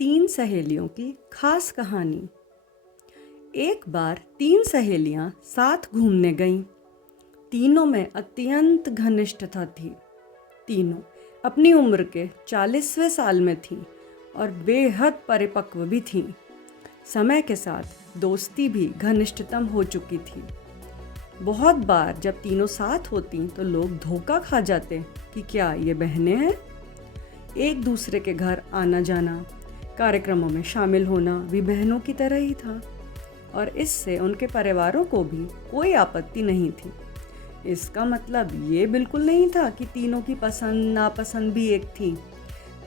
तीन सहेलियों की खास कहानी। एक बार तीन सहेलियां साथ घूमने गईं। तीनों में अत्यंत घनिष्ठता थी। तीनों अपनी उम्र के 40वें साल में थीं और बेहद परिपक्व भी थीं। समय के साथ दोस्ती भी घनिष्ठतम हो चुकी थी। बहुत बार जब तीनों साथ होती तो लोग धोखा खा जाते कि क्या ये बहनें हैं। एक दूसरे के घर आना जाना, कार्यक्रमों में शामिल होना भी बहनों की तरह ही था और इससे उनके परिवारों को भी कोई आपत्ति नहीं थी। इसका मतलब ये बिल्कुल नहीं था कि तीनों की पसंद नापसंद भी एक थी।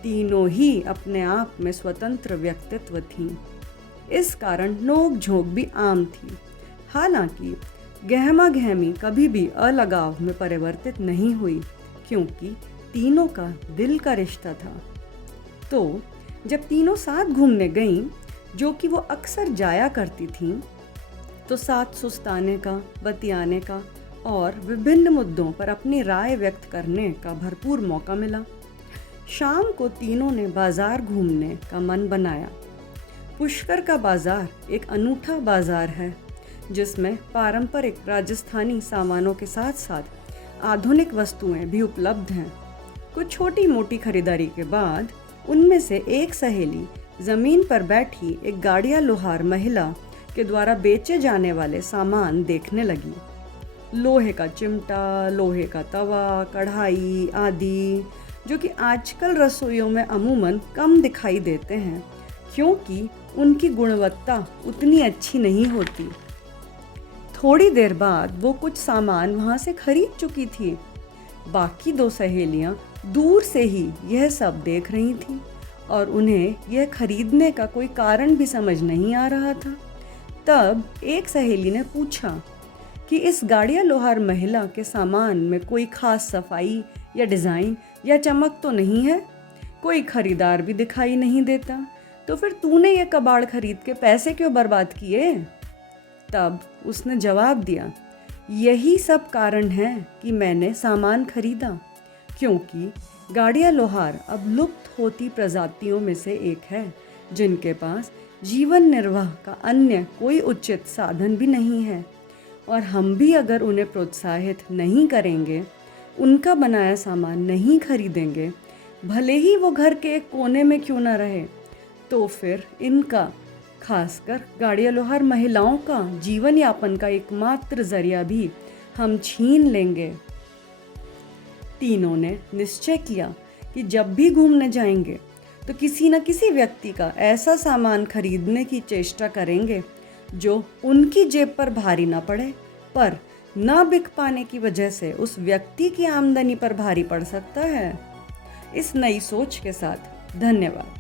तीनों ही अपने आप में स्वतंत्र व्यक्तित्व थीं। इस कारण नोक झोंक भी आम थी। हालांकि गहमा गहमी कभी भी अलगाव में परिवर्तित नहीं हुई, क्योंकि तीनों का दिल का रिश्ता था। तो जब तीनों साथ घूमने गईं, जो कि वो अक्सर जाया करती थीं, तो साथ सुस्ताने का, बतियाने का और विभिन्न मुद्दों पर अपनी राय व्यक्त करने का भरपूर मौका मिला। शाम को तीनों ने बाजार घूमने का मन बनाया। पुष्कर का बाजार एक अनूठा बाजार है, जिसमें पारंपरिक राजस्थानी सामानों के साथ साथ आधुनिक वस्तुएं भी उपलब्ध हैं। कुछ छोटी मोटी खरीदारी के बाद उनमें से एक सहेली ज़मीन पर बैठी एक गाड़िया लोहार महिला के द्वारा बेचे जाने वाले सामान देखने लगी। लोहे का चिमटा, लोहे का तवा, कढ़ाई आदि, जो कि आजकल रसोइयों में अमूमन कम दिखाई देते हैं, क्योंकि उनकी गुणवत्ता उतनी अच्छी नहीं होती। थोड़ी देर बाद वो कुछ सामान वहाँ से खरीद चुकी थी। बाकी दो सहेलियाँ दूर से ही यह सब देख रही थीं और उन्हें यह खरीदने का कोई कारण भी समझ नहीं आ रहा था। तब एक सहेली ने पूछा कि इस गाड़िया लोहार महिला के सामान में कोई खास सफाई या डिज़ाइन या चमक तो नहीं है? कोई खरीदार भी दिखाई नहीं देता, तो फिर तूने ये कबाड़ खरीद के पैसे क्यों बर्बाद किए? तब उसने जवाब दिया, यही सब कारण है कि मैंने सामान खरीदा, क्योंकि गाड़िया लोहार अब लुप्त होती प्रजातियों में से एक है, जिनके पास जीवन निर्वाह का अन्य कोई उचित साधन भी नहीं है। और हम भी अगर उन्हें प्रोत्साहित नहीं करेंगे, उनका बनाया सामान नहीं खरीदेंगे, भले ही वो घर के एक कोने में क्यों ना रहे, तो फिर इनका, खासकर गाड़िया लोहार महिलाओं का जीवन यापन का एकमात्र जरिया भी हम छीन लेंगे। तीनों ने निश्चय किया कि जब भी घूमने जाएंगे तो किसी न किसी व्यक्ति का ऐसा सामान खरीदने की चेष्टा करेंगे जो उनकी जेब पर भारी ना पड़े, पर ना बिक पाने की वजह से उस व्यक्ति की आमदनी पर भारी पड़ सकता है। इस नई सोच के साथ धन्यवाद।